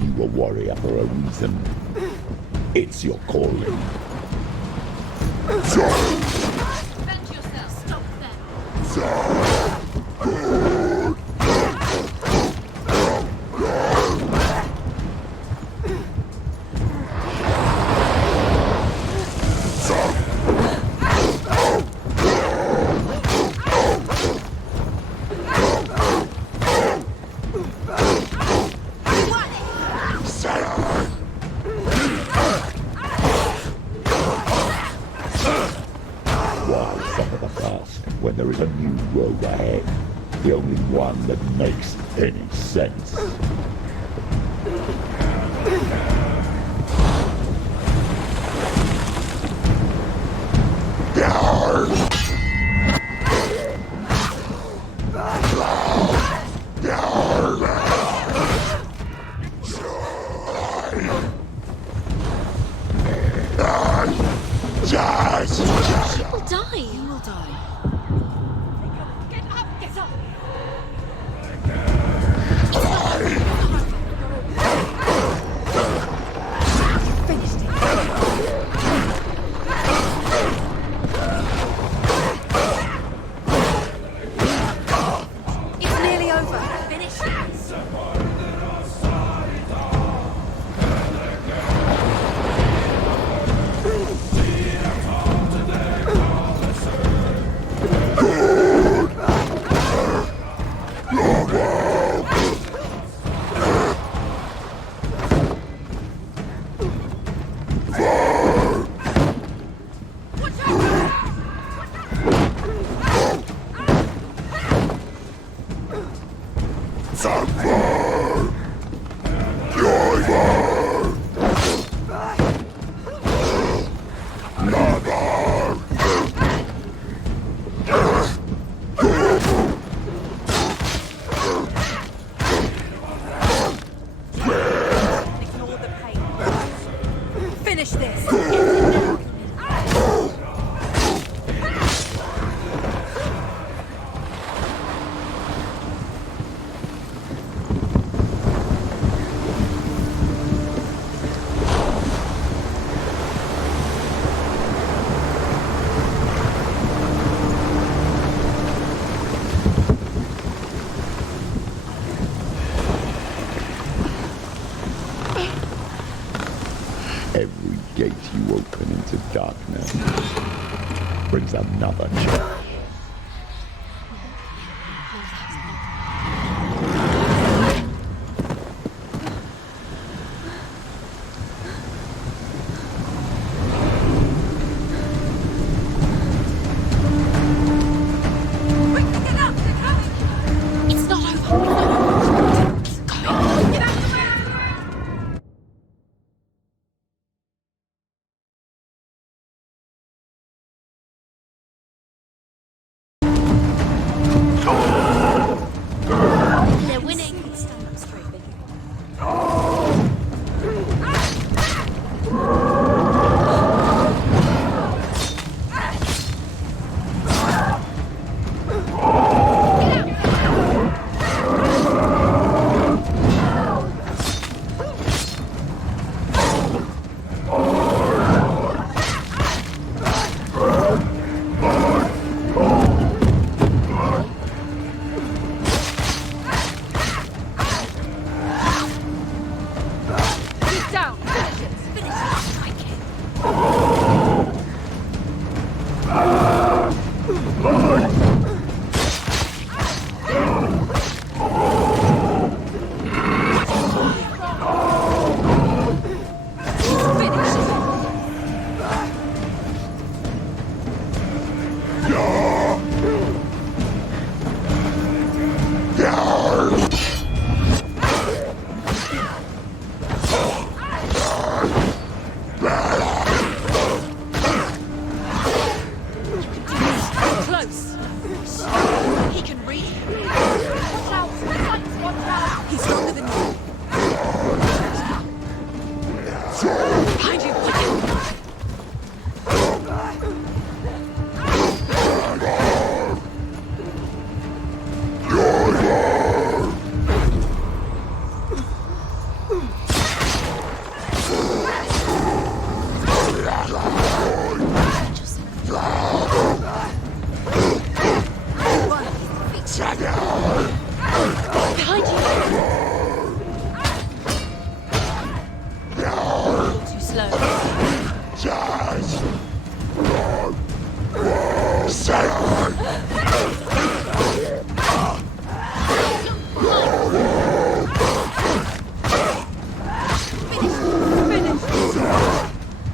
you a warrior for a reason. It's your calling. Defend yourself. Stop them. Why suffer the past when there is a new road ahead? The only one that makes any sense. You will die. You will die. Get up! Get up! Finished it. It's nearly over. Finish it. Ignore the pain. Finish this. Every gate you open into darkness brings another challenge.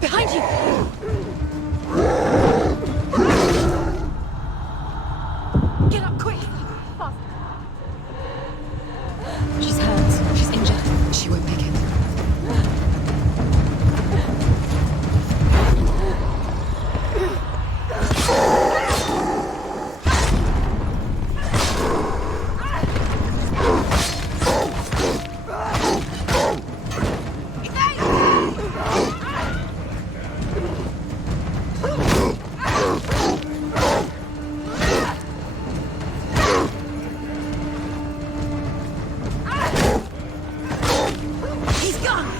Behind you! Get up quick! Fast. She's hurt. She's injured. She won't make it. He's gone!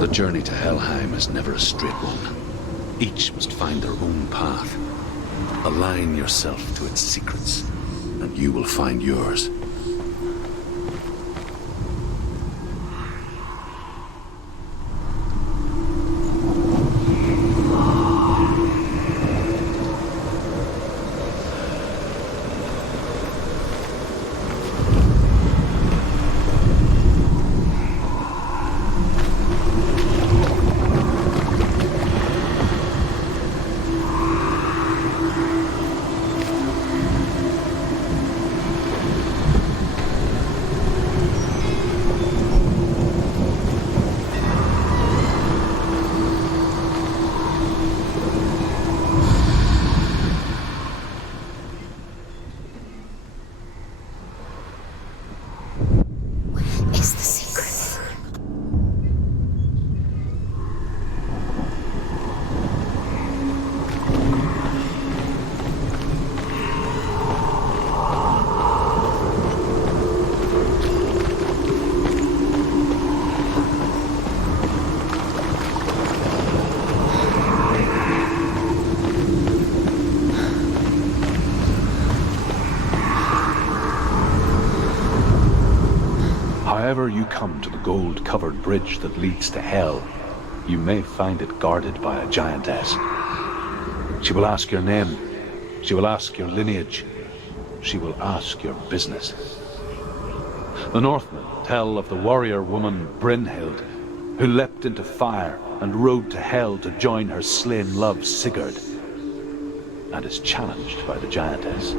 The journey to Helheim is never a straight one. Each must find their own path. Align yourself to its secrets, and you will find yours. Is the secret? However you come to the gold-covered bridge that leads to Hell, you may find it guarded by a giantess. She will ask your name. She will ask your lineage. She will ask your business. The Northmen tell of the warrior woman Brynhild, who leapt into fire and rode to Hell to join her slain love Sigurd, and is challenged by the giantess.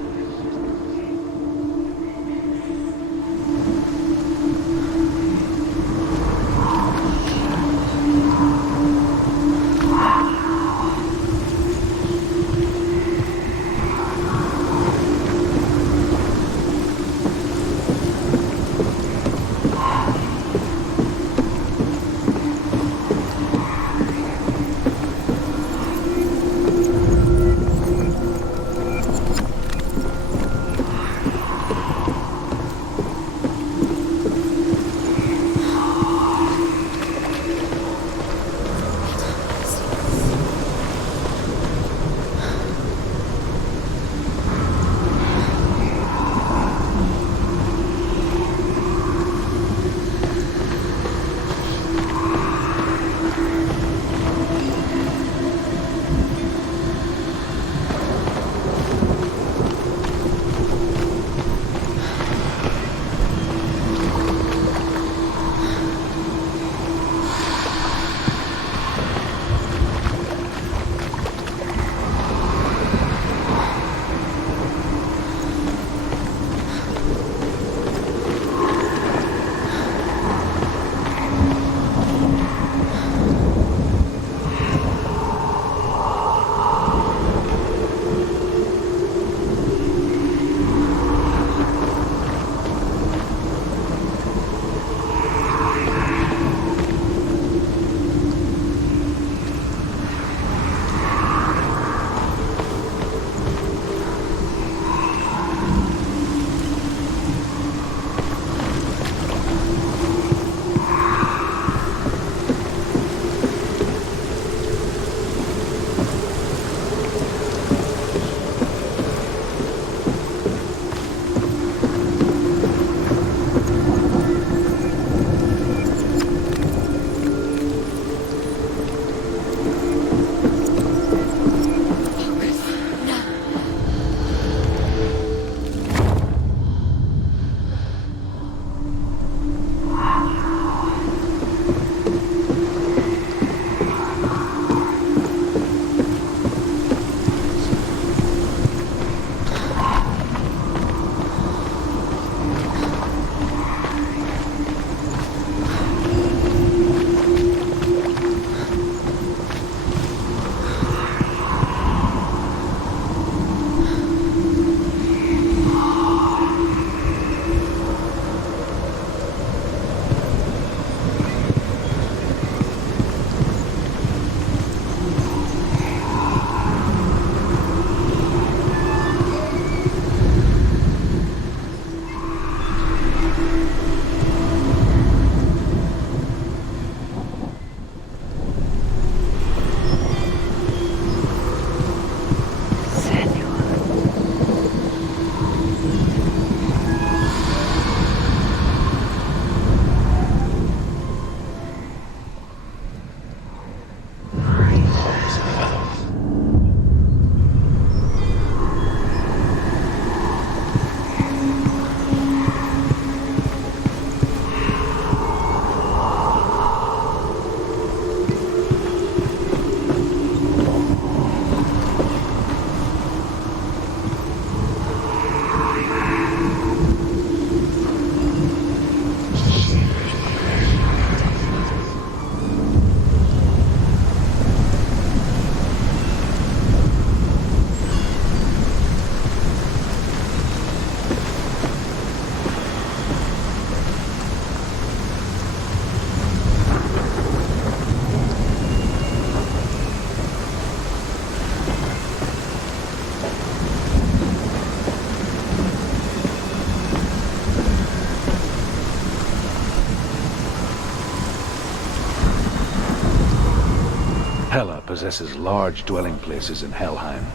Hela possesses large dwelling places in Helheim.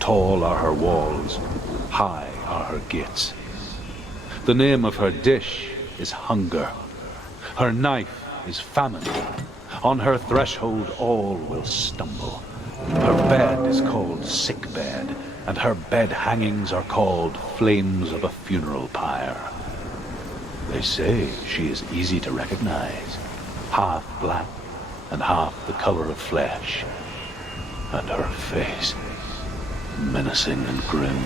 Tall are her walls, high are her gates. The name of her dish is hunger. Her knife is famine. On her threshold all will stumble. Her bed is called sick bed, and her bed hangings are called flames of a funeral pyre. They say she is easy to recognize, half black and half the color of flesh, and her face menacing and grim.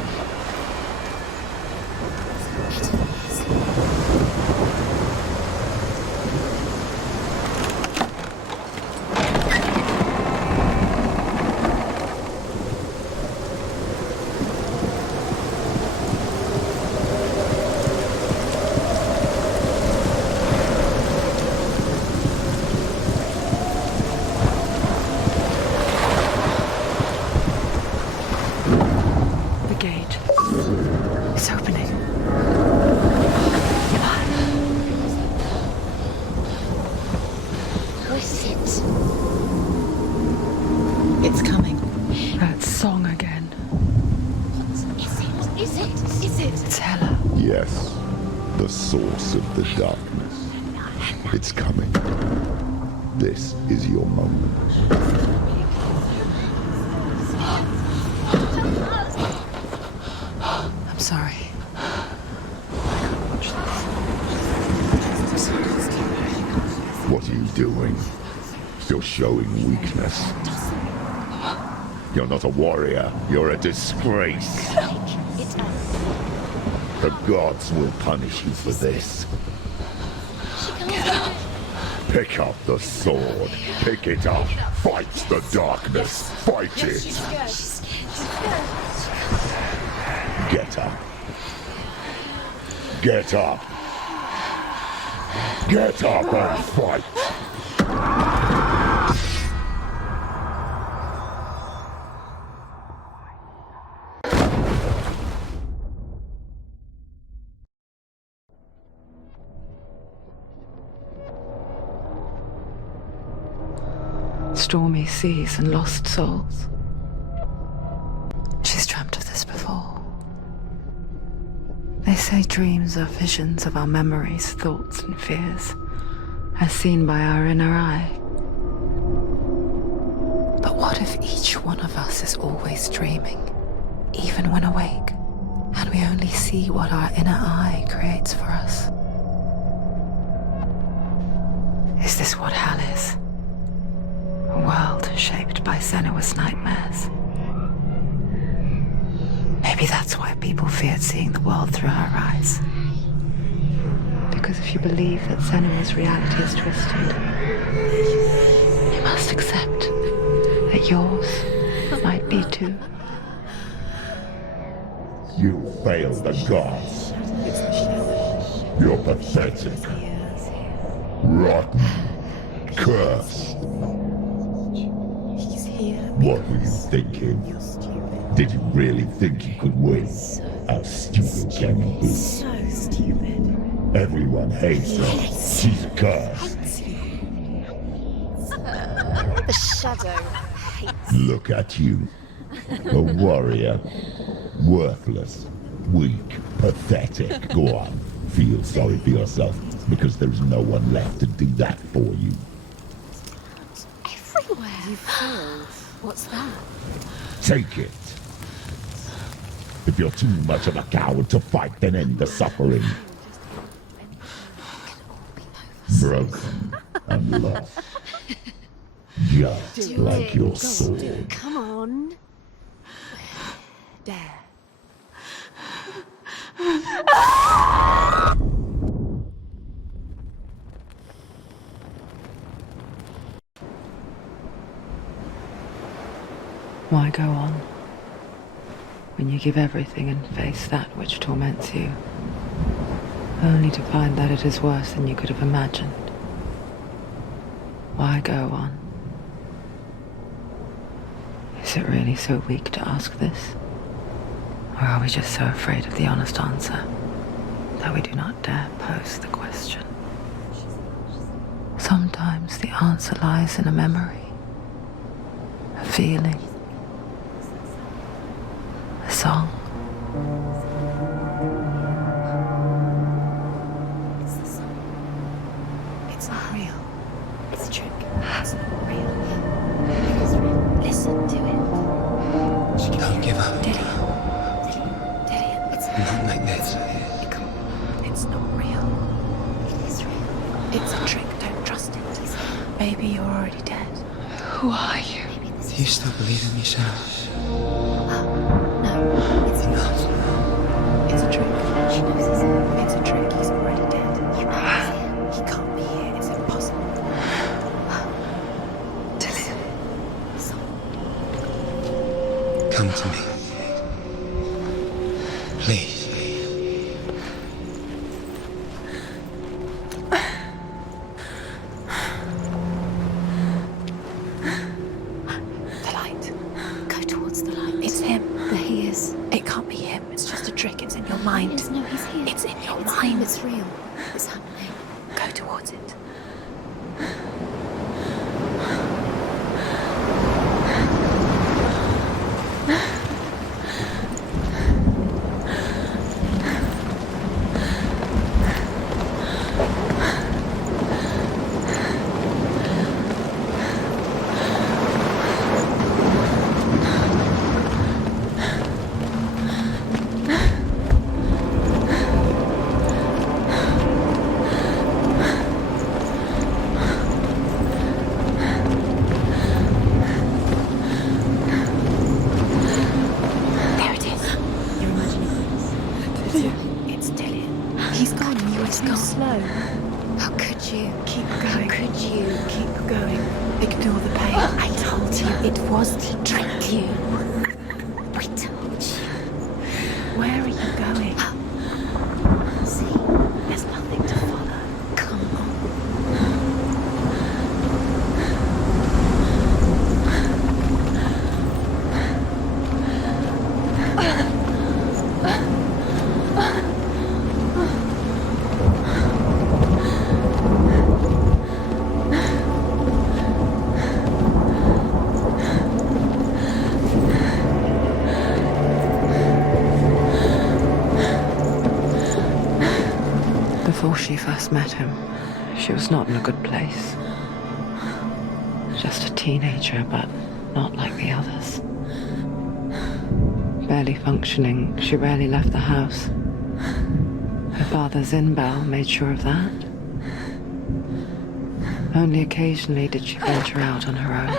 Yes, the source of the darkness. It's coming. This is your moment. I'm sorry. What are you doing? You're showing weakness. You're not a warrior. You're a disgrace. The gods will punish you for this. Pick up the sword. Pick it up. Fight the darkness. Fight it. Get up. Get up. Get up and fight. Stormy seas and lost souls. She's dreamt of this before. They say dreams are visions of our memories, thoughts and fears, as seen by our inner eye. But what if each one of us is always dreaming, even when awake, and we only see what our inner eye creates for us? Is this what hell is? A world shaped by Senua's nightmares. Maybe that's why people feared seeing the world through her eyes. Because if you believe that Senua's reality is twisted, you must accept that yours might be too. You failed the gods. You're pathetic. Rotten. Cursed. What were you thinking? Did you really think you could win? How stupid can you be? So stupid. Everyone hates her. She's cursed. The shadow hates. Look at you. A warrior. Worthless. Weak. Pathetic. Go on. Feel sorry for yourself, because there's no one left to do that for you. Everywhere. You failed. What's that? Take it. If you're too much of a coward to fight, then end the suffering. Broken and lost. Just like your sword. Come on. Dare. Why go on when you give everything and face that which torments you, only to find that it is worse than you could have imagined? Why go on? Is it really so weak to ask this? Or are we just so afraid of the honest answer that we do not dare pose the question? Sometimes the answer lies in a memory, feeling, a song. It's the song. It's not real. It's a trick. It's not real. It is real. Listen to it. Don't give up. Dillian. It's Not like this. It's not real. It is real. It's a trick. Don't trust it. Maybe you're already dead. Who are you? Maybe this Do you still believe in me, Senua? No, it's Enough. It's a trick. She knows it's a trick. He's already dead. You know he's here. He can't be here. It's impossible. Dillian. Come to me. Please. The light. Go towards the light. It's him. There he is. It can't be him. It's just a trick. It's in your mind. Yes, no, he's here. It's in your It's mind. him, it's real. It's happening. Go towards it. There it is. You're imagining. It's Dillian. He's gone. He's gone. Slow. How could you? Keep How going. could you? Keep going. Ignore the pain. I told you it was to trick you. I told you. Where are you going? See, There's nothing to follow. come on. Before she first met him, she was not in a good place. Just a teenager, but not like the others. Barely functioning, she rarely left the house. Her father's in-bell made sure of that. Only occasionally did she venture out on her own,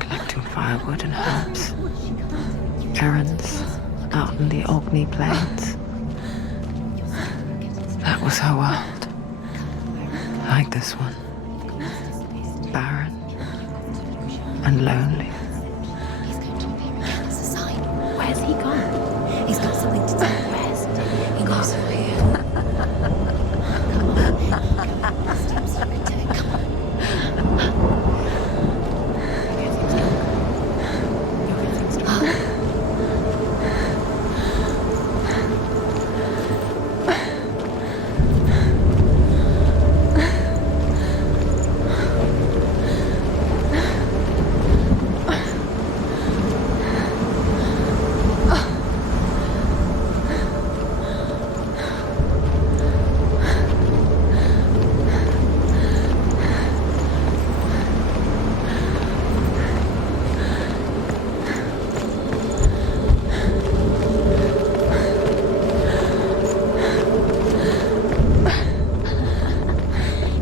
collecting firewood and herbs. Errands out in the Orkney Plains. That was her world. Like this one. Barren and lonely. He's going to appear again as a sign. Where's he gone? He's got something to tell you. Where's He knows we're here. Come on. Steps you into it. Come on. You're getting stronger.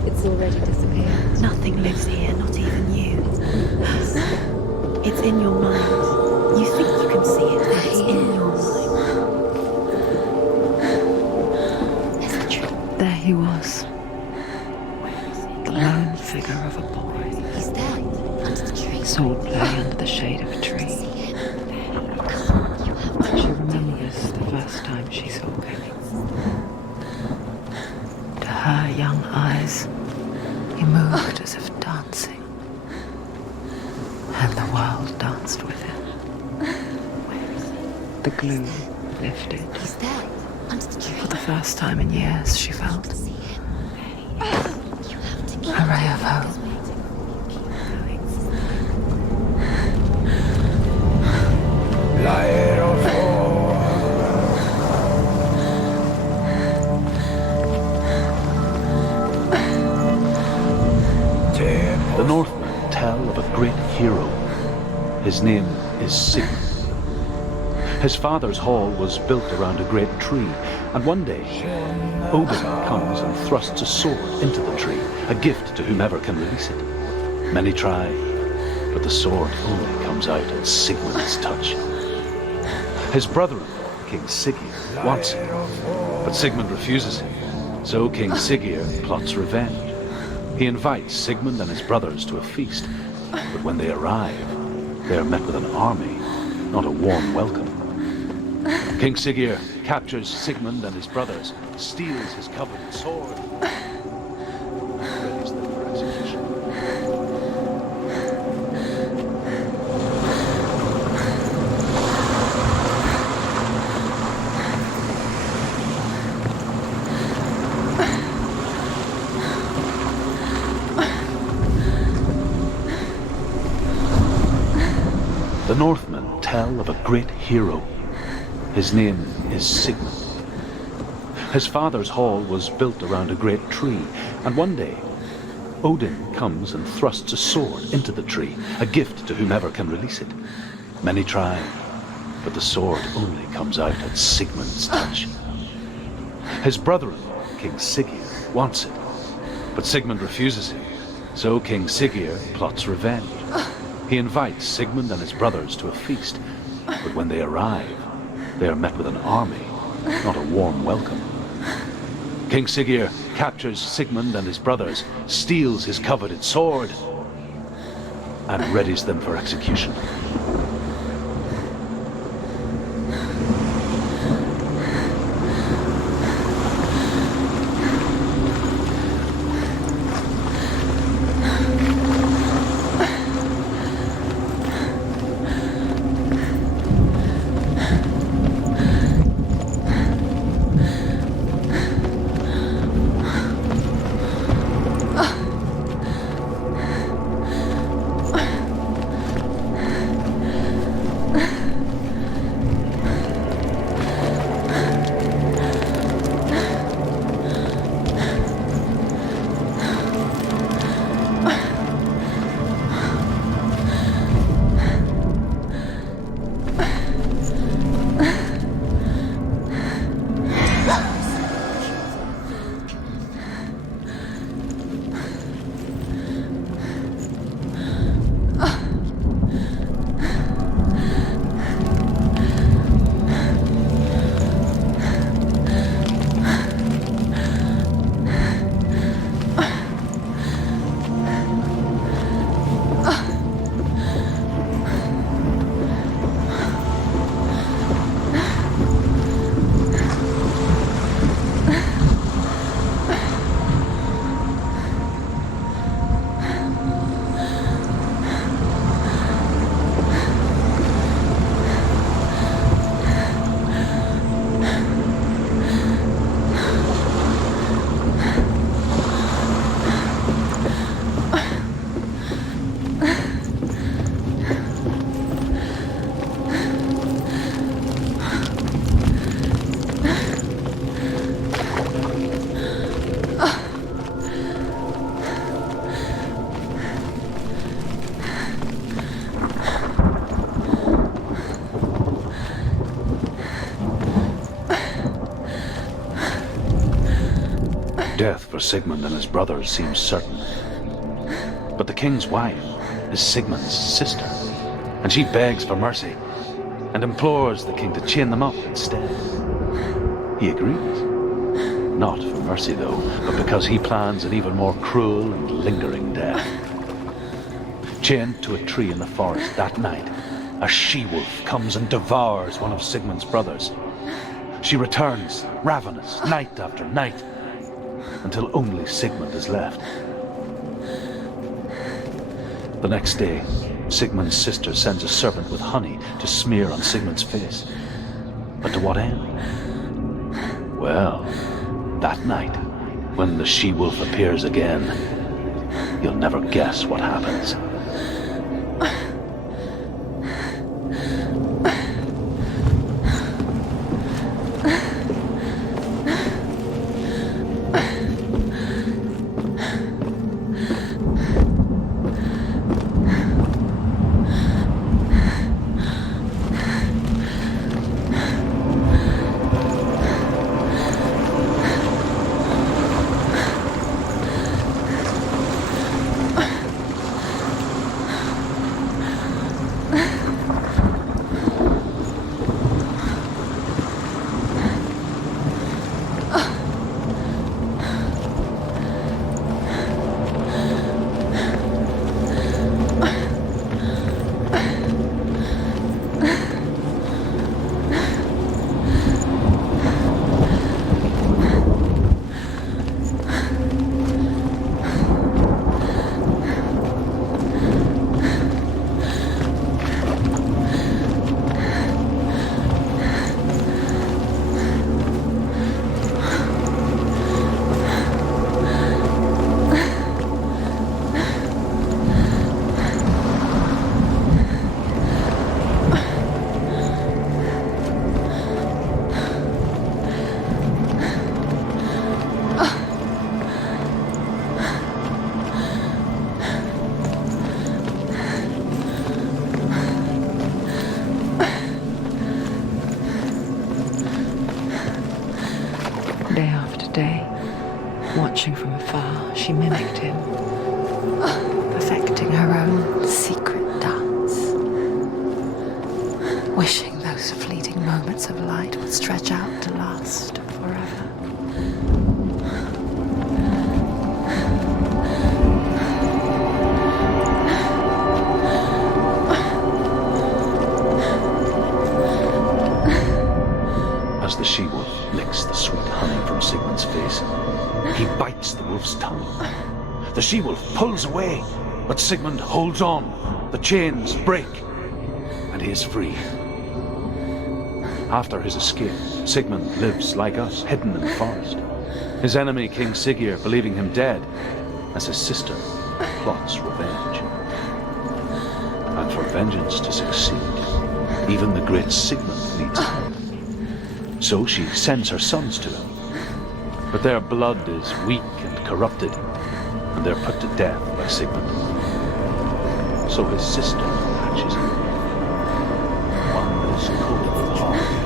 It's already disappeared. Nothing lives here, not even you. It's in your mind. You think you can see it, but it's in your mind. There's the trick. There he was, the lone figure of a boy, He's there. Under the tree. sword play under the shade of a See tree. him. Come on. You have to. She remembers the first time she saw him. To her young eyes, he moved as if dancing, and the world danced with him. The gloom lifted. He's there. Under the tree. For the first time in years, she felt See him. You have to keep a ray of hope. going. The Northmen tell of a great hero. His name is Sigmund. His father's hall was built around a great tree, and one day Odin comes and thrusts a sword into the tree, a gift to whomever can release it. Many try, but the sword only comes out at Sigmund's touch. His brother-in-law, King Siggeir, wants it, but Sigmund refuses him, so King Siggeir plots revenge. He invites Sigmund and his brothers to a feast, but when they arrive, they are met with an army, not a warm welcome. King Siggeir captures Sigmund and his brothers, steals his coveted sword, and readies them for execution. The Northmen tell of a great hero. His name is Sigmund. His father's hall was built around a great tree, and one day Odin comes and thrusts a sword into the tree, a gift to whomever can release it. Many try, but the sword only comes out at Sigmund's touch. His brother-in-law, King Siggeir, wants it, but Sigmund refuses him, so King Siggeir plots revenge. He invites Sigmund and his brothers to a feast, but when they arrive, they are met with an army, not a warm welcome. King Siggeir captures Sigmund and his brothers, steals his coveted sword, and readies them for execution. Death for Sigmund and his brothers seems certain. But the king's wife is Sigmund's sister, and she begs for mercy and implores the king to chain them up instead. He agrees. Not for mercy, though, but because he plans an even more cruel and lingering death. Chained to a tree in the forest that night, a she-wolf comes and devours one of Sigmund's brothers. She returns, ravenous, night after night, until only Sigmund is left. The next day, Sigmund's sister sends a servant with honey to smear on Sigmund's face. But to what end? Well, that night, when the she-wolf appears again, you'll never guess what happens. moments of light will stretch out to last forever. As the she-wolf licks the sweet honey from Sigmund's face, he bites the wolf's tongue. The she-wolf pulls away, but Sigmund holds on. The chains break, and he is free. After his escape, Sigmund lives like us, hidden in the forest. His enemy, King Siggeir, believing him dead, as his sister plots revenge. And for vengeance to succeed, even the great Sigmund needs help. So she sends her sons to him. But their blood is weak and corrupted, and they're put to death by Sigmund. So his sister hatches him. One that is cold of heart and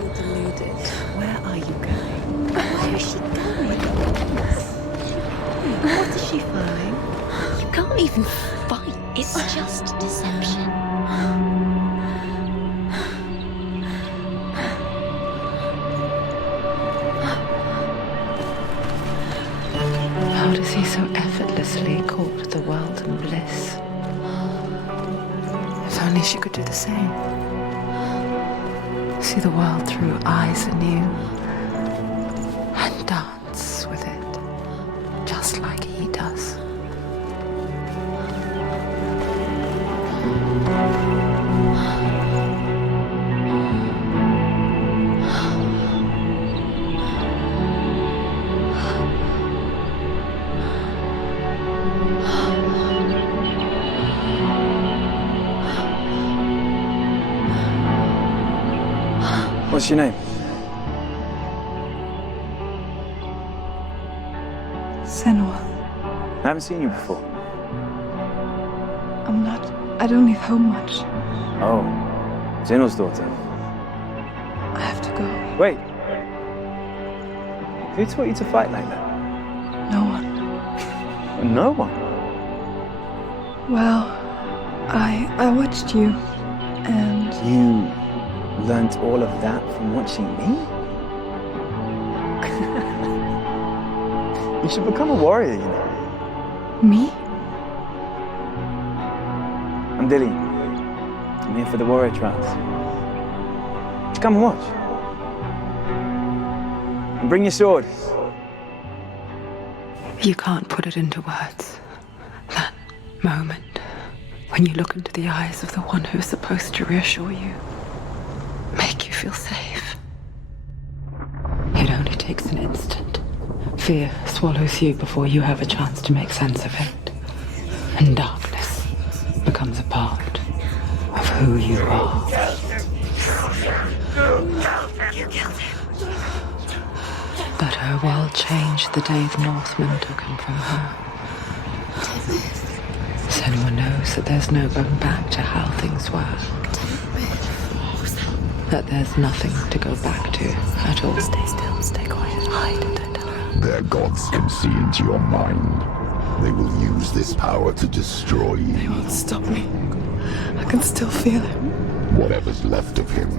You're deluded. Where are you going? Where is she going? What is she find? You can't even fight. It's just deception. How does he so effortlessly court the world and bliss? If only she could do the same. See the world through eyes anew and dance with it, just like he does. What's your name? Senua. I haven't seen you before. I don't leave home much. Oh, Zenua's daughter. I have to go. Wait. Who taught you to fight like that? No one. No one? Well, I watched you, and You learnt all of that from watching me? You should become a warrior, you know. me? I'm Dilly. I'm here for the warrior trials. Just come and watch. And bring your sword. You can't put it into words. That moment when you look into the eyes of the one who's supposed to reassure you, make you feel safe. It only takes an instant. Fear swallows you before you have a chance to make sense of it. And darkness becomes a part of who you are. But her world changed the day the Northmen took him from her. Senua knows that there's no going back to how things were. That there's nothing to go back to at all. Stay still, stay quiet, hide, don't tell her. Their gods can see into your mind. They will use this power to destroy They you. won't stop me. I can still feel him. Whatever's left of him,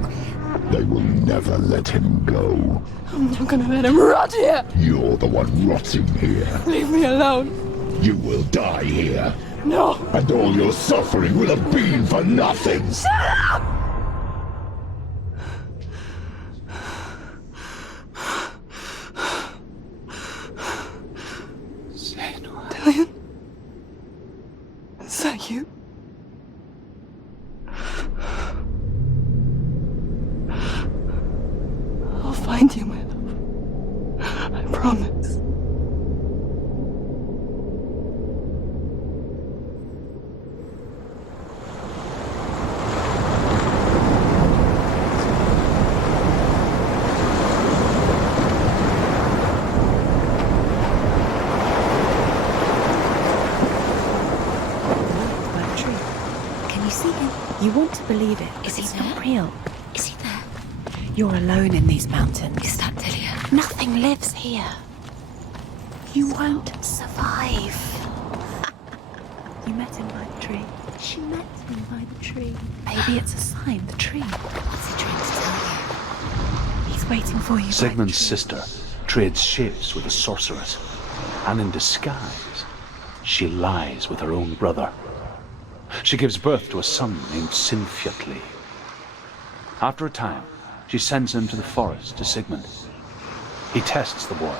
they will never let him go. I'm not gonna let him rot here. You're the one rotting here. Leave me alone. You will die here. No. And all your suffering will have been for nothing. Dillian? Is that you? I'll find you, my love. I promise. Can you see him? You want to believe it. Is he it's there? not real. Is he there? You're alone in these mountains. Is that Delia? Nothing lives here. You won't survive. You met him by the tree. She met him by the tree. Maybe it's a sign, the tree. What's he trying to tell you? He's waiting for you. Sigmund's sister trades shapes with a sorceress, and in disguise, she lies with her own brother. She gives birth to a son named Sinfjotli. After a time, she sends him to the forest to Sigmund. He tests the boy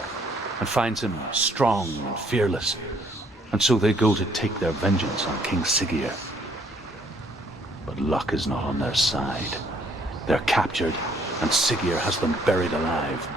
and finds him strong and fearless, and so they go to take their vengeance on King Siggeir. But luck is not on their side. They're captured, and Siggeir has them buried alive.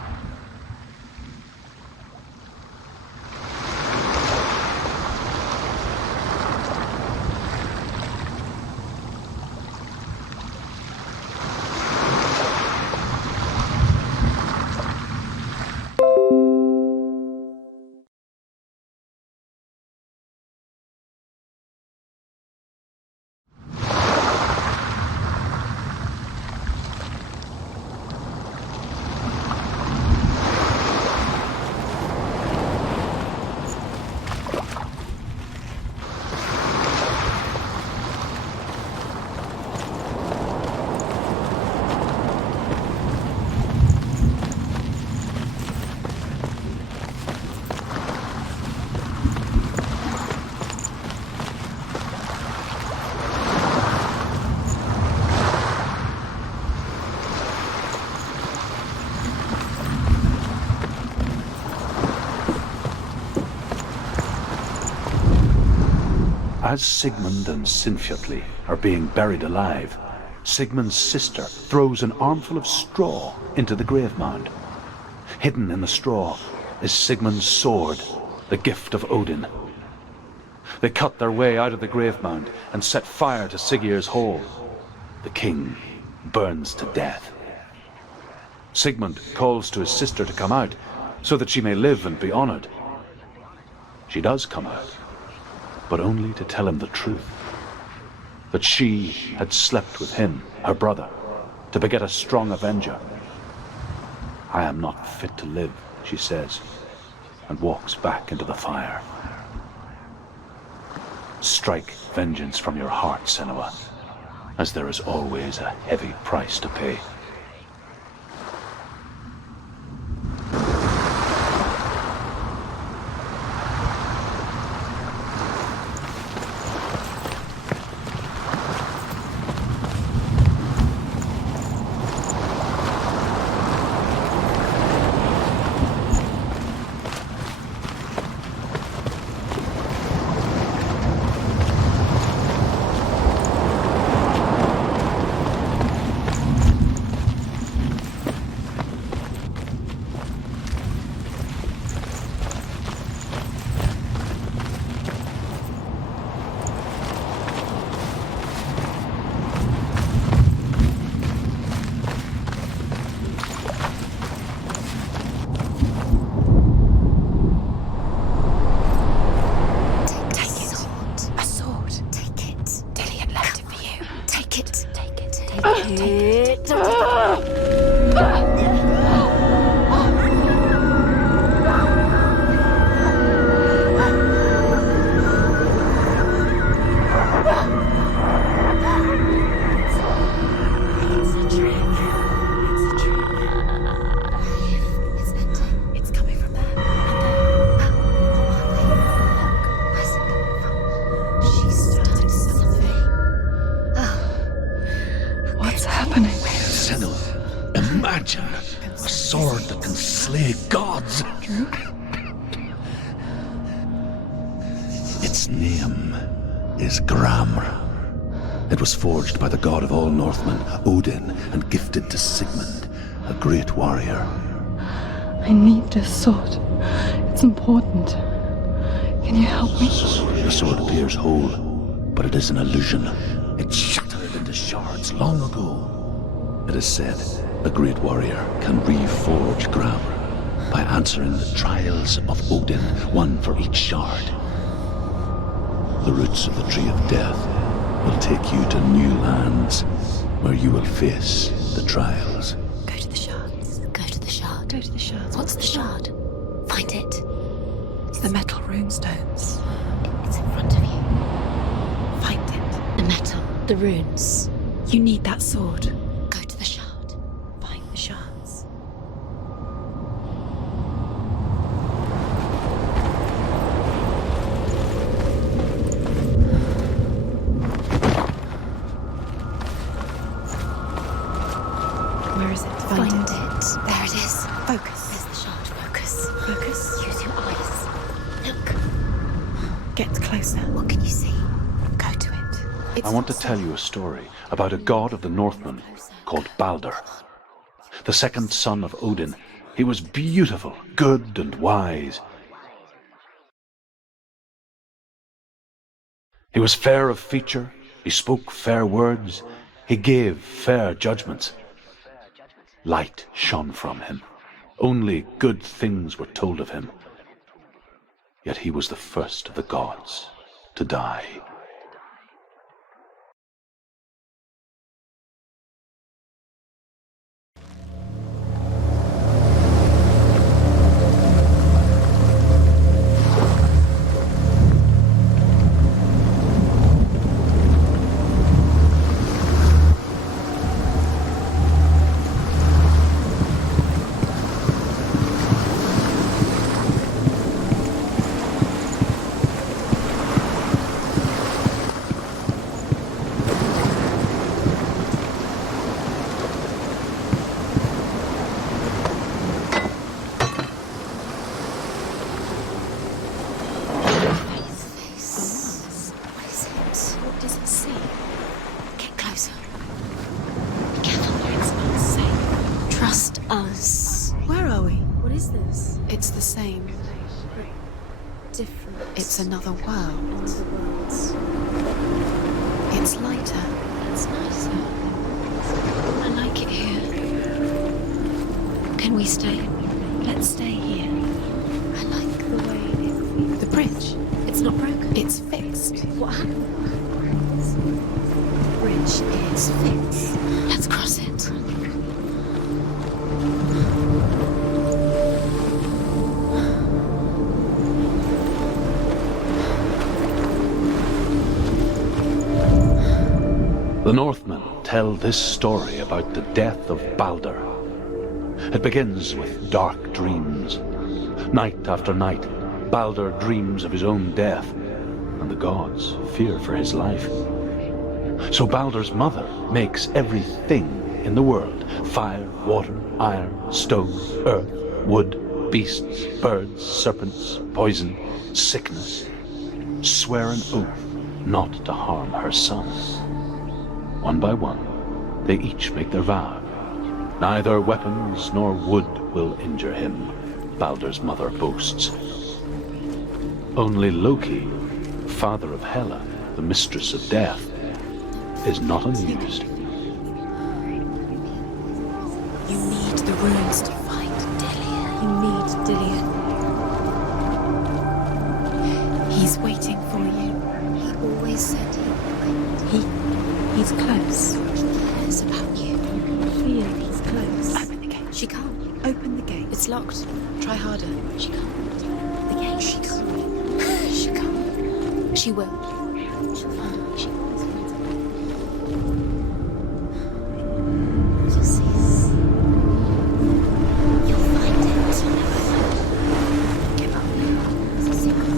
As Sigmund and Sinfjotli are being buried alive, Sigmund's sister throws an armful of straw into the grave mound. Hidden in the straw is Sigmund's sword, the gift of Odin. They cut their way out of the grave mound and set fire to Siggeir's hall. The king burns to death. Sigmund calls to his sister to come out so that she may live and be honored. She does come out, but only to tell him the truth. That she had slept with him, her brother, to beget a strong avenger. I am not fit to live, she says, and walks back into the fire. Strike vengeance from your heart, Senua, as there is always a heavy price to pay. Its name is Gram. It was forged by the god of all Northmen, Odin, and gifted to Sigmund, a great warrior. I need this sword. It's important. Can you help me? The sword appears whole, but it is an illusion. It shattered into shards long ago. It is said a great warrior can reforge Gram by answering the trials of Odin, one for each shard. The roots of the Tree of Death will take you to new lands where you will face the trials. Go to the shards. Go to the shard. Go to the shards. What's the shard? Find it. the metal runestones. It's in front of you. Find it. The metal, the runes. You need that sword. Go to the shard. Find the shards. Where is it? Find it. There it is. Focus. There's the shard. Focus. Focus. Use your eyes. Look. Get closer. What can you see? Go to it. It's I want to not tell you a story about a god of the Northmen called Balder. The second son of Odin. He was beautiful, good, and wise. He was fair of feature, he spoke fair words, he gave fair judgments. Light shone from him. Only good things were told of him. Yet he was the first of the gods to die. What does it see? Get closer. Careful, it's not safe. Trust us. Where are we? What is this? It's the same. Different. It's another world. Another world. It's lighter. It's nicer. I like it here. Can we stay? Let's stay here. I like the way it feels. The bridge. It's not broken. It's fixed. What happened? The bridge is fixed. Let's cross it. The Northmen tell this story about the death of Balder. It begins with dark dreams. Night after night, Balder dreams of his own death, and the gods fear for his life. So Balder's mother makes everything in the world: fire, water, iron, stone, earth, wood, beasts, birds, serpents, poison, sickness. Swear an oath not to harm her son. One by one, they each make their vow. Neither weapons nor wood will injure him, Balder's mother boasts. Only Loki, father of Hela, the mistress of death, is not amused. You need the runes to find Dillion. You need Dillion. He's waiting for you. He always said he would. He's close. He cares about you. Feel he's close. Open the gate. She can't. Open the gate. It's locked. Try harder. She can't. The gate. She can't. She can't. She will. She'll find a way. She always finds a way. You'll see. You'll find it. Give up. It's a secret.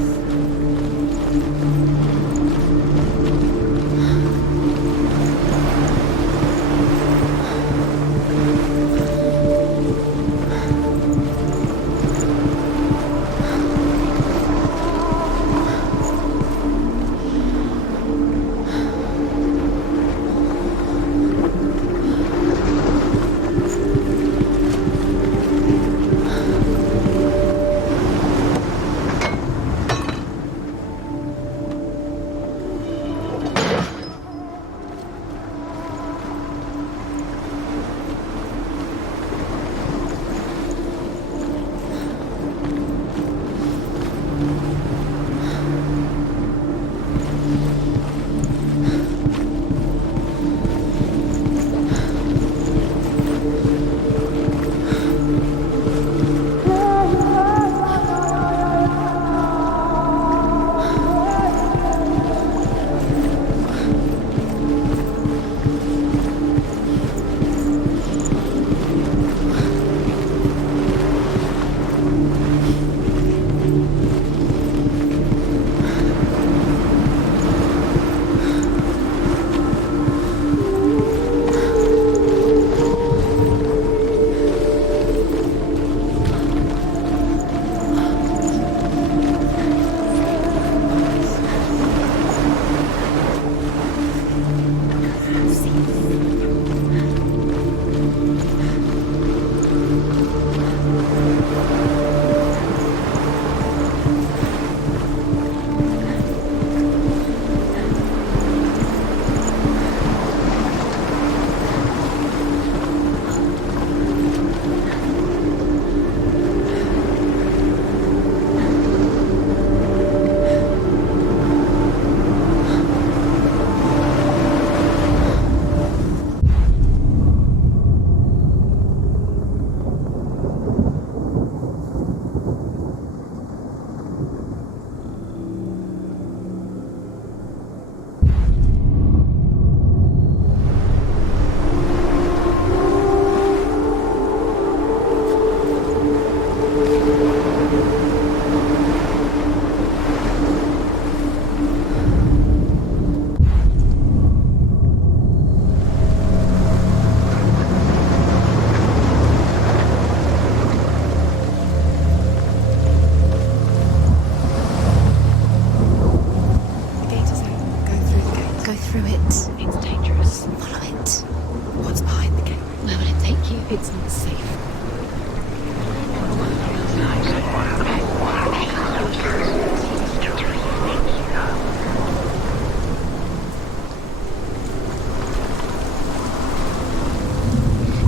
Here, it's not safe.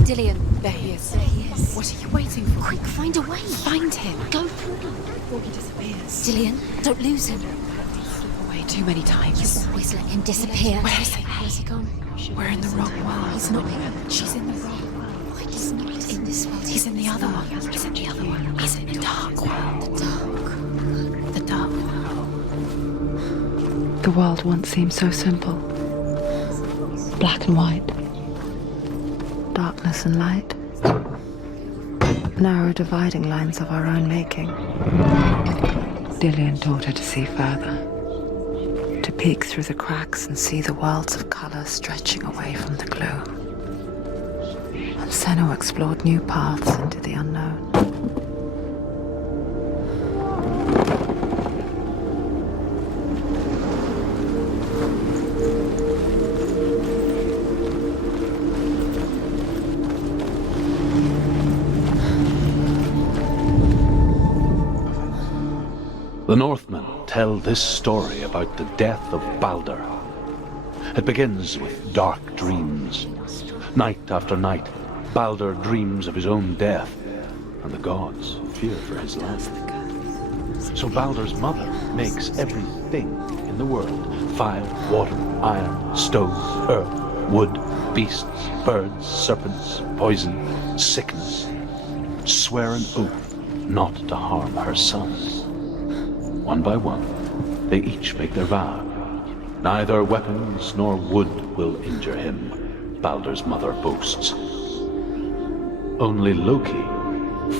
Dillian, there he is. There he is. What are you waiting for? Quick, find a way. Find him. Go through before he disappears. Dillian, don't lose him. Slip away too many times. You always let him disappear. Where is he? Where's he gone? We're in the wrong world. He's not here. She's in the wrong world. He's not in this world. He's in the other one. He's in the other one. He's in the dark world. The dark. The dark world. The world once seemed so simple. Black and white. Darkness and light. Narrow dividing lines of our own making. Dillian taught her to see further. To peek through the cracks and see the worlds of colour stretching away from the gloom. And Senua explored new paths into the unknown. The Northmen tell this story about the death of Baldur. It begins with dark dreams. Night after night, Baldur dreams of his own death, and the gods fear for his life. So Baldur's mother makes everything in the world: fire, water, iron, stone, earth, wood, beasts, birds, serpents, poison, sickness. Swear an oath not to harm her sons. One by one, they each make their vow. Neither weapons nor wood will injure him, Baldur's mother boasts. Only Loki,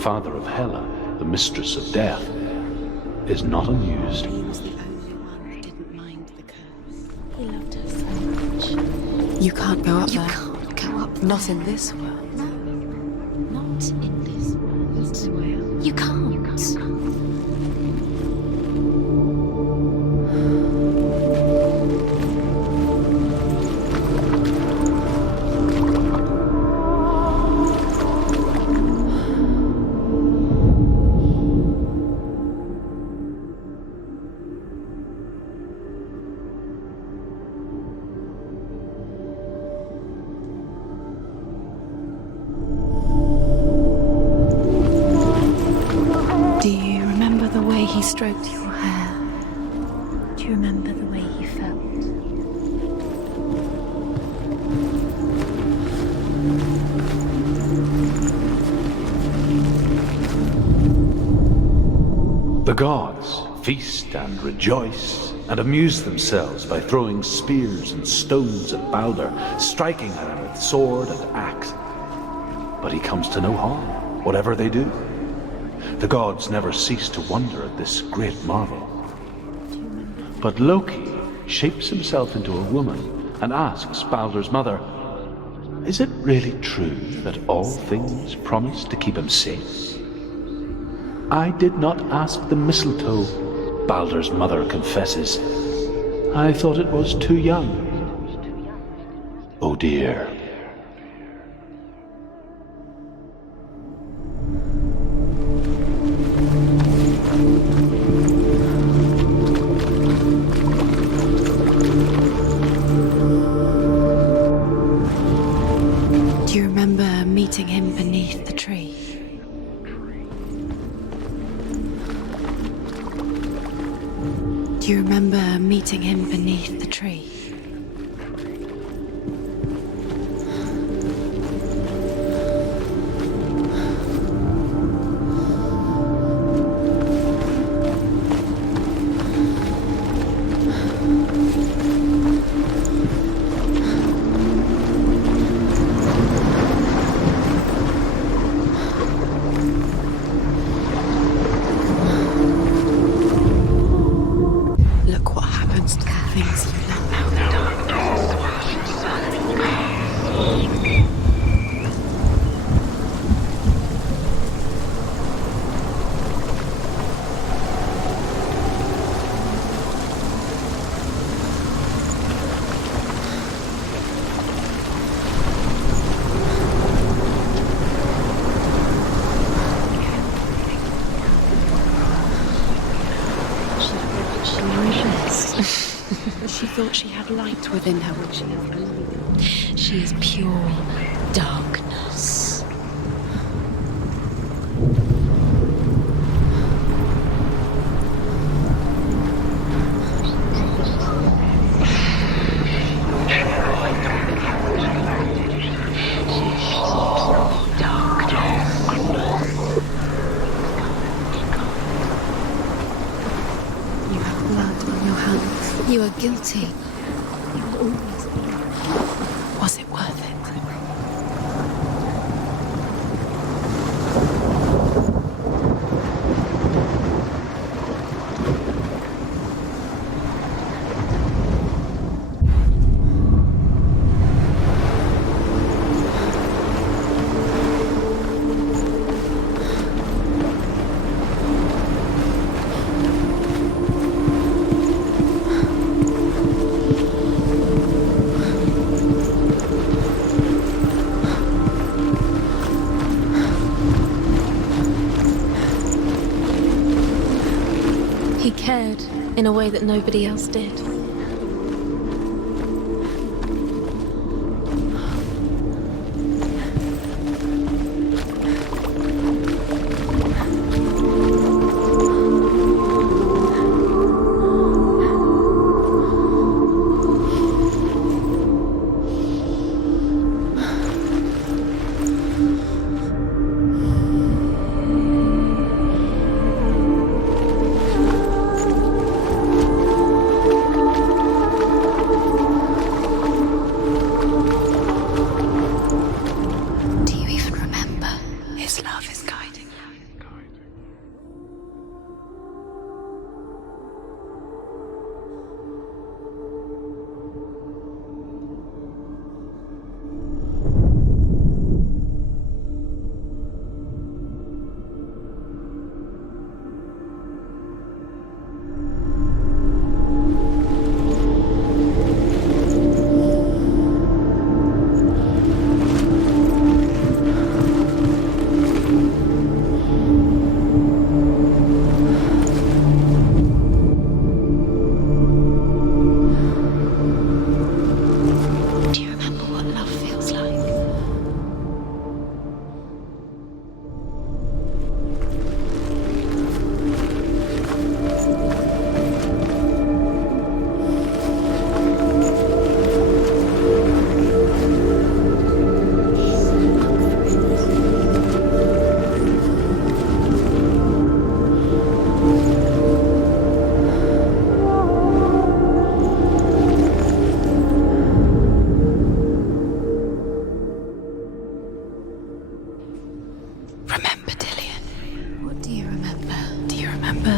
father of Hela, the mistress of death, is not amused. He was the only one that didn't mind the curse. He loved her so much. You can't go up there. You can't go up Not there. in this world. No, not in this world. You can't. Do you remember the way he stroked your hair? Do you remember the way he felt? The gods feast and rejoice and amuse themselves by throwing spears and stones at Baldur, striking at him with sword and axe. But he comes to no harm, whatever they do. The gods never cease to wonder at this great marvel. But Loki shapes himself into a woman and asks Baldur's mother, "Is it really true that all things promise to keep him safe?" "I did not ask the mistletoe," Baldur's mother confesses. "I thought it was too young." Oh dear. Do you remember meeting him beneath the tree? Do you remember meeting him beneath the tree? Look what happens to the things you love out thought she had light within her when she is blind. She is pure darkness. You are guilty. You will always be. Was it worth it? He cared in a way that nobody else did.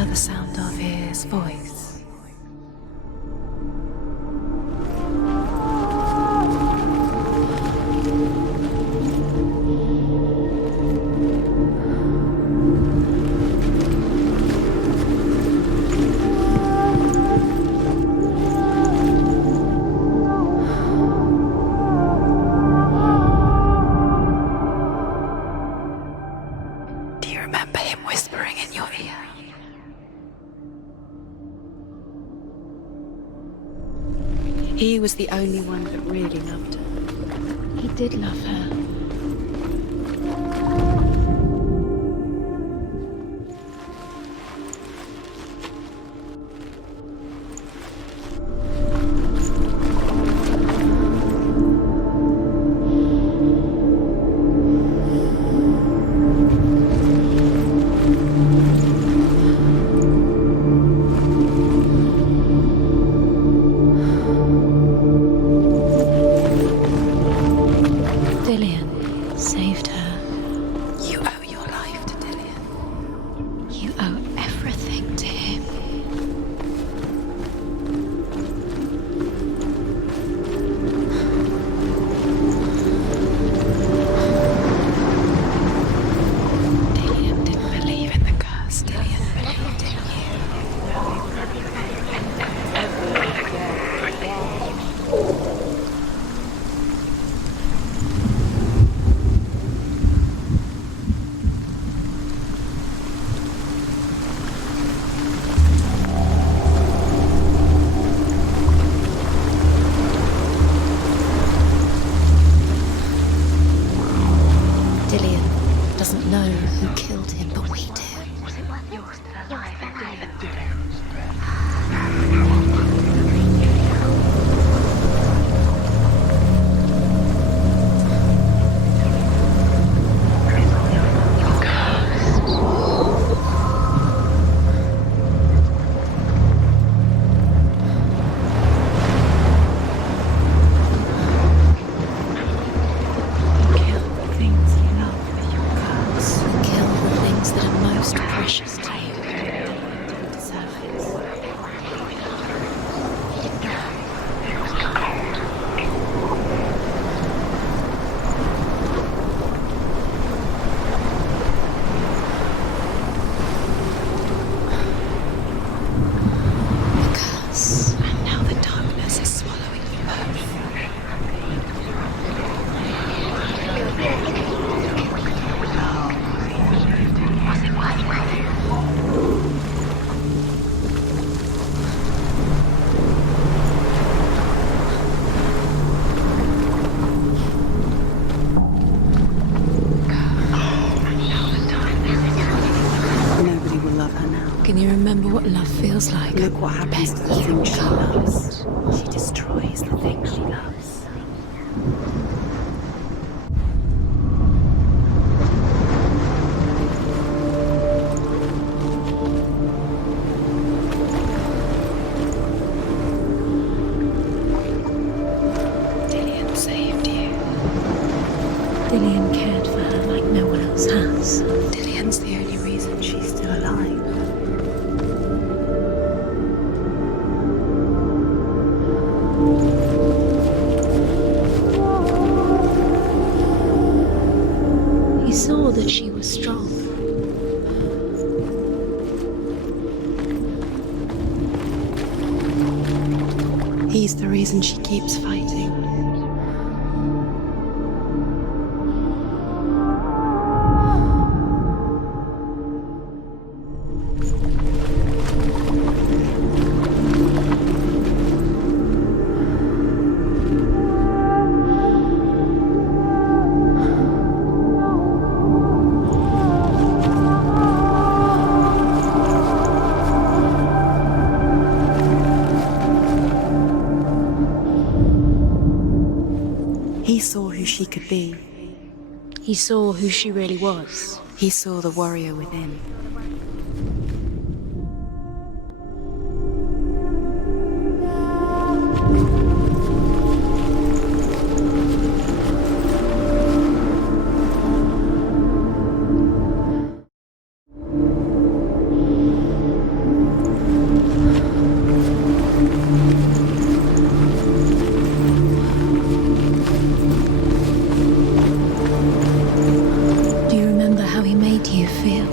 The sound of his voice. Do you remember him whispering in your ear? He was the only one that really loved her. He did love her. Dillian. Dillian doesn't know who killed him, but we do. Can you remember what love feels like? Look what happens to the thing she loves. She destroys the thing she loves. Dillian saved you. Dillian cared for her like no one else has. Dillian's the only reason she's still alive. He saw that she was strong. He's the reason she keeps fighting. He saw who she could be. He saw who she really was. He saw the warrior within. Do you remember how he made you feel?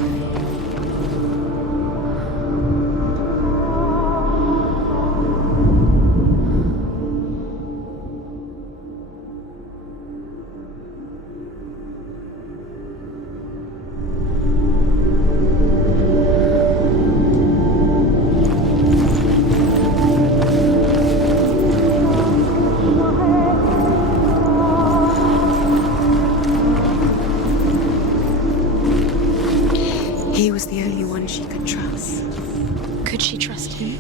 He was the only one she could trust. Could she trust him?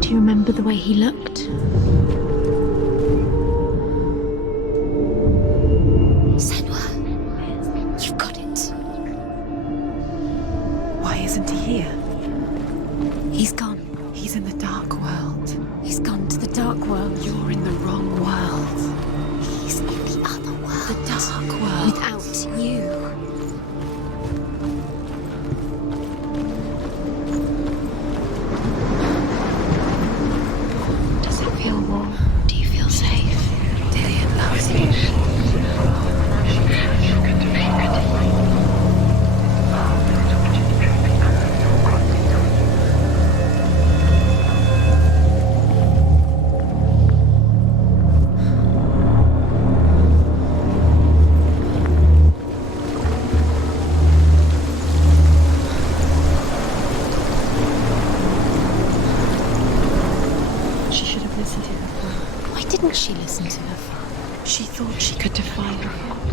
Do you remember the way he looked? Senua, you've got it. Why isn't he here? He's gone. He's in the dark world. He's gone to the dark world. You're in the wrong world. He's in the other world. The dark world. Without you. Does it feel warm? Do you feel safe? Dillian She thought she could defy her.